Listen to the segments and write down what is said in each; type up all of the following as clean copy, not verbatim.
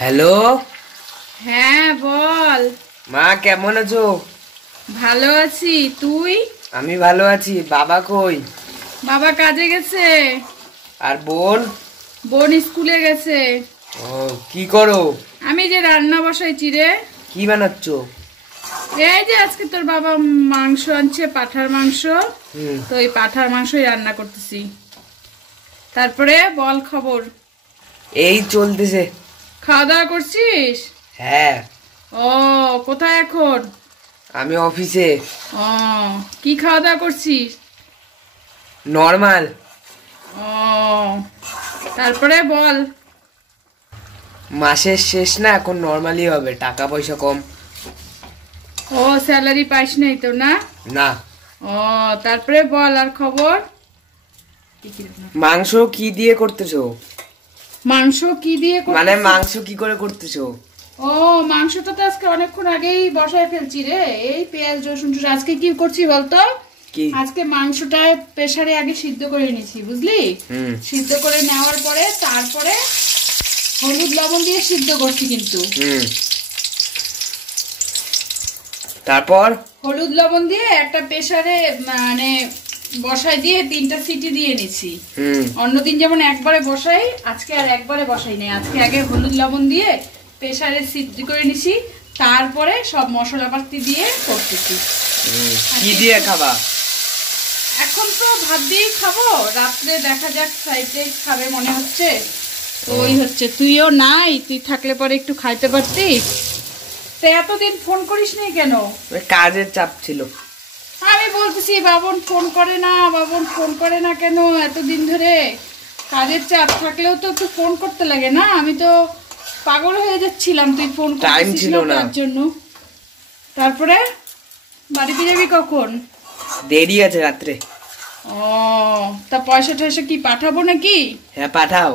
Hello. হ্যাঁ বল। মা কেমন আছো? ভালো আছি, তুই? আমি ভালো আছি। বাবা কই? বাবা কাজে গেছে। আর বোন? বোন স্কুলে গেছে। ও, কি করো? আমি যে রান্না বসাইছি রে। কি বানাচ্ছ? এই যে আজকে তোর বাবা মাংস আনছে, পাঠার মাংস। তো এই পাঠার মাংসই রান্না করতেছি। তারপরে বল খবর। এই চলতেছে। খাওয়া দাওয়া করছিস? হ্যাঁ। ও, কোথায় এখন? আমি অফিসে। ও, কি খাওয়া দাওয়া করছিস? নরমাল। ও, তারপরে বল। মাসের শেষ না, এখন নরমালি হবে, টাকা পয়সা কম। ও, স্যালারি পাইস নাই তো না? না। ও, তারপরে বল আর খবর। মাংস কি দিয়ে করতেছো? মাংস কি দিয়ে মানে মাংস কি করে করতেছো? ও, মাংসটা তো আজকে অনেকক্ষণ আগেই বসায় ফেলছি রে। এই পেঁয়াজ রসুন আজকে কি করছি বলতো? কি? আজকে মাংসটা প্রেসারে আগে সিদ্ধ করে নিয়েছি, বুঝলি? সিদ্ধ করে নেওয়ার পরে তারপরে হলুদ লবণ দিয়ে সিদ্ধ করছি কিন্তু। তারপর হলুদ লবণ দিয়ে একটা প্রেসারে মানে বসাই দিয়ে 3টা সিটি দিয়ে নিছি। অন্যদিন যেমন একবারে বসাই, আজকে আর একবারে বসাই নাই। আজকে আগে হলুদ লবণ দিয়ে প্রেসারে সিদ্ধ করে নিছি, তারপরে সব মশলাপাতি দিয়ে করতেছি। কি দিয়ে খাবা? এখন তো ভাত দিয়েই খাবো, রাত্রে দেখা যাক ফ্রাইড রাইস খাবে মনে হচ্ছে। তো ওই হচ্ছে, তুইও নাই, তুই থাকলে পরে একটু খাইতে পারতিস। তো এতদিন ফোন করিস নি কেন? কাজের চাপ ছিল। আমি বলতেছি বাবন ফোন করে না, বাবন ফোন করে না কেন এতদিন ধরে? কাজের চাপ থাকলেও তো একটু ফোন করতে লাগে না? আমি তো পাগল হয়ে যাচ্ছিলাম তুই ফোন করছিস না তার জন্য। তারপরে বাড়িতে যাবি কখন? দেরি আছে, রাত্রে। ও, তা পয়সা টয়সা কি পাঠাবো নাকি? হ্যাঁ পাঠাও।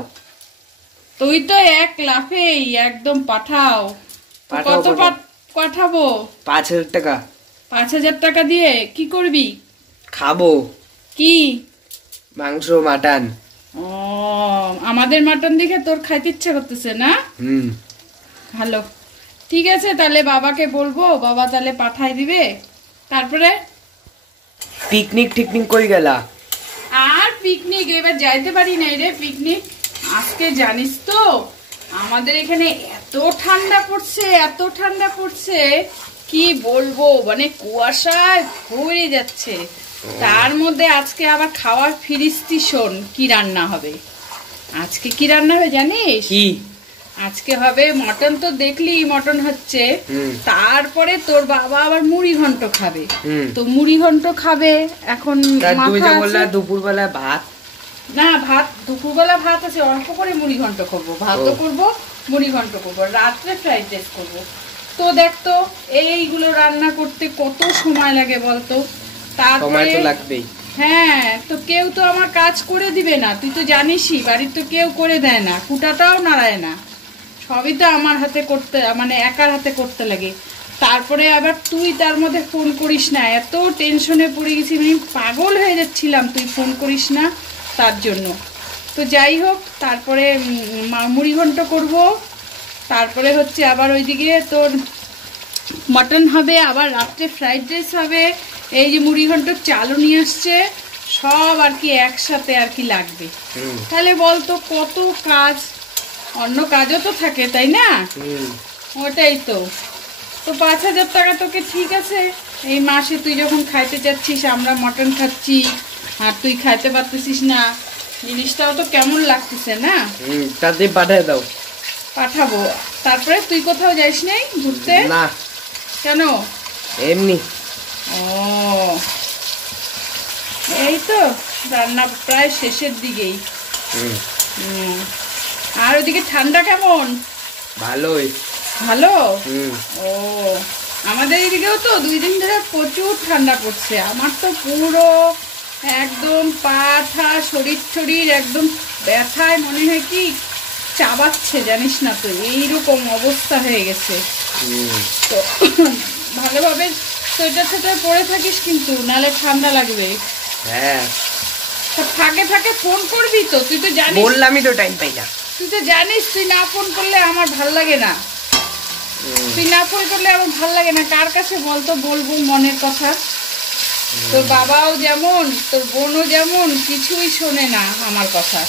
তুই তো এক লাফেই একদম পাঠাও। কত পাঠাবো? 5,000 টাকা। 5,000 টাকা দিয়ে কি করবি? খাবো। কি? মাংস, মাটন। ও, আমাদের মাটন দেখে তোর খাইতে ইচ্ছা করতেছে না? ভালো, ঠিক আছে, তাহলে বাবাকে বলবো, বাবা তাহলে পাঠাই দিবে। তারপরে পিকনিক টিকনিক কই গেলা? আর পিকনিক এবার যাইতে পারি নাই রে। পিকনিক আজকে জানিস তো আমাদের এখানে এত ঠান্ডা পড়ছে, এত ঠান্ডা পড়ছে কি বলবো, মানে কুয়াশায় ভরে যাচ্ছে। তার মধ্যে আজকে আবার খাওয়ার ফিরিস্তি, শোন কি রান্না হবে। আজকে কি রান্না হবে জানিস? কি? আজকে হবে মটন। তো দেখলি মটন হচ্ছে, তারপরে তোর বাবা আবার মুড়ি ঘন্ট খাবে। তো মুড়ি ঘন্ট খাবে এখন। দুপুরবেলা ভাত না, ভাত দুপুরবেলা ভাত আছে, অল্প করে মুড়ি ঘন্ট করবো, ভাতও করবো, মুড়ি ঘন্ট করবো, রাত্রে ফ্রাইড রাইস করবো। তো দেখতো এইগুলো রান্না করতে কত সময় লাগে বলতো? তারপরে তো লাগবেই। হ্যাঁ, তো কেউ তো আমার কাজ করে দিবে না, তুই তো জানিসই, বাড়ির তো কেউ করে দেয় না, কুটাটাও নাড়ায় না, সবই তো আমার হাতে করতে, মানে একার হাতে করতে লাগে। তারপরে আবার তুই তার মধ্যে ফোন করিস না, এত টেনশনে পড়ে গেছি, আমি পাগল হয়ে যাচ্ছিলাম, তুই ফোন করিস না তার জন্য। তো যাই হোক, তারপরে মুড়ি ঘন্ট করবো, তারপরে হচ্ছে আবার ওইদিকে তোর মটন হবে, আবার রাত্রে ফ্রাইড রাইস হবে, এই যে মুড়ি ঘন্ট চালও নিয়ে আসছে, সব আর কি একসাথে আর কি লাগবে। তাহলে বলতো কত কাজ, অন্য কাজও তো থাকে তাই না? ওটাই তো। তো 5,000 টাকা তোকে, ঠিক আছে, এই মাসে তুই যখন খাইতে যাচ্ছিস, আমরা মটন খাচ্ছি আর তুই খাইতে পারতেছিস না, জিনিসটাও তো কেমন লাগতেছে না? তাতে পাঠিয়ে দাও। পাঠাবো। তারপরে তুই কোথাও যাইস নাই ঘুরতে? না। কেন? এমনি। ও, এই তো রান্না প্রায় শেষের দিকেই। আর ওদিকে ঠান্ডা কেমন? ভালোই। ভালো। ও, আমাদের এদিকেও তো 2 দিন ধরে প্রচুর ঠান্ডা পড়ছে। আমার তো পুরো একদম পা শরীর একদম ব্যথায়, মনে হয় কি চাবাচ্ছে, জানিস না তো, এইরকম অবস্থা হয়ে গেছে। তো ভালোভাবে সোয়েটার পরে থাকিস কিন্তু, নাহলে ঠান্ডা লাগবে। হ্যাঁ, ফাঁকে ফাঁকে ফোন করবি তো, তুই তো জানিস। বললামই তো টাইম পাই না। তুই তো জানিস তুই না ফোন করলে আমার ভাল লাগে না। তুই না ফোন করলে আমার ভাল লাগে না। কার কাছে বলতো বলবো মনের কথা? তোর বাবাও যেমন, তোর বোনও যেমন, কিছুই শোনে না আমার কথা।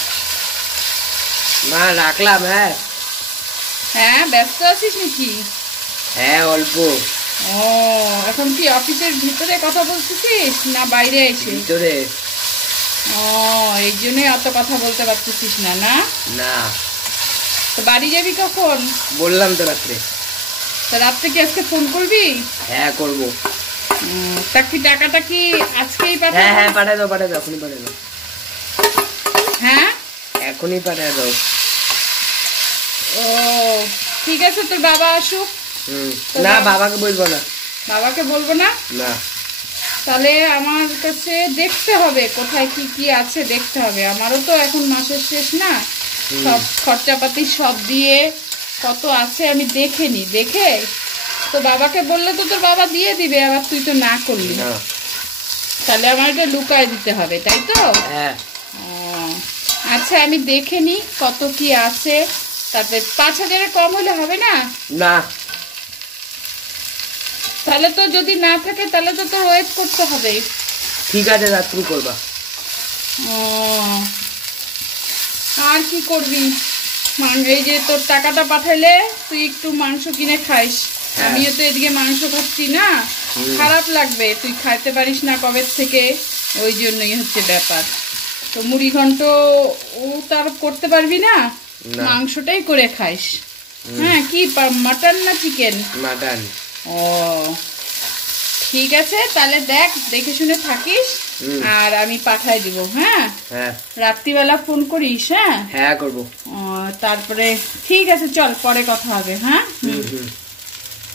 মা রাখলাম। হ্যাঁ হ্যাঁ, ব্যস্ত আছিস নাকি? হ্যাঁ অল্প। ও, এখন কি অফিসের ভিতরে কথা বলতেছিস না বাইরে এসে? ভিতরে। ও, এই জন্যই অত কথা বলতে পারতেছিস না? না না, তো বাড়ি যাবি কখন? বললাম তো রাত্রে। তা রাত্রে কি আজকে ফোন করবি? হ্যাঁ করবো। তা কি টাকাটা কি আজকেই হ্যাঁ পাঠাবো? হ্যাঁ পাঠায় দাও, পাঠায় দাও, এখনই পাঠায় দাও, হ্যাঁ, এখনই পাঠায় দাও। ও ঠিক আছে, তোর বাবা আসুক। না বাবাকে বলবো না। বাবাকে বলবো না? না। তাহলে আমার কাছে দেখতে হবে কোথায় কি কি আছে, দেখতে হবে। আমারও তো এখন মাসের শেষ না, সব খরচাপাতি সব দিয়ে কত আছে আমি দেখে নি। দেখে তো বাবাকে বললে তো তোর বাবা দিয়ে দিবে, আবার তুই তো না করলি। না। তাহলে আমার এটা লুকায় দিতে হবে, তাই তো? হ্যাঁ। ও, আচ্ছা আমি দেখে নি কত কি আছে। তারপরে 5,000-এর কম হলে হবে না? না। তাহলে তো যদি না থাকে তাহলে তো তোর ওয়েট করতে হবে। ঠিক আছে, রাত্রি করবা। ও, আর কি করবি? এই যে তোর টাকাটা পাঠাইলে তুই একটু মাংস কিনে খাইস। হ্যাঁ। আমিও তো এদিকে মাংস খাচ্ছি না, খারাপ লাগবে। তুই খাইতে পারিস না কবে থেকে, ওই জন্যই হচ্ছে ব্যাপার। তো মুড়ি ঘন্ট ও তার করতে পারবি না, না। মাংসটাই করে খাইস। হ্যাঁ, কি মাটন না চিকেন? মাটন। ও ঠিক আছে, তাহলে দেখ, দেখে শুনে থাকিস। আর আমি পাঠাই দিব। হ্যাঁ, হ্যাঁ রাত্রিবেলা ফোন করিস। হ্যাঁ হ্যাঁ করবো। তারপরে ঠিক আছে, চল পরে কথা হবে। হ্যাঁ। হুম।